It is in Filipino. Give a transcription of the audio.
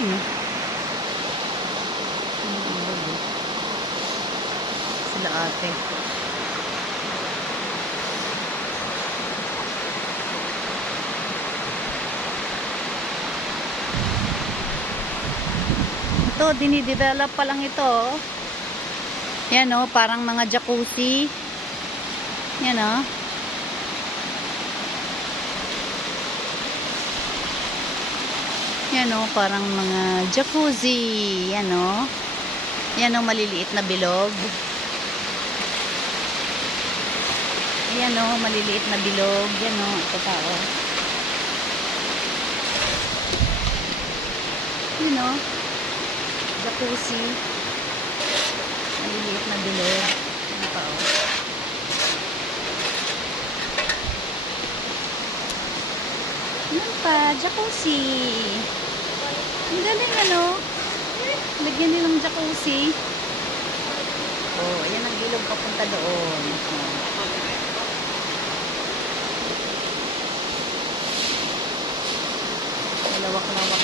Bago? Sila ate. Ito, dinidevelop pa lang ito. oh. Yan oh, parang mga jacuzzi. Yan oh. Yan oh, parang mga jacuzzi. Yan oh. Yan oh, maliliit na bilog. Yan oh, maliliit na bilog. Yan oh, ito pa oh. Yan oh. Jacuzzi. Maliliit na bilog. Yan pa oh. Yan pa, jacuzzi. Ang galing ano. Lagyan din ng jacuzzi. Oh, ayan ang ilog papunta doon. Malawak-lawak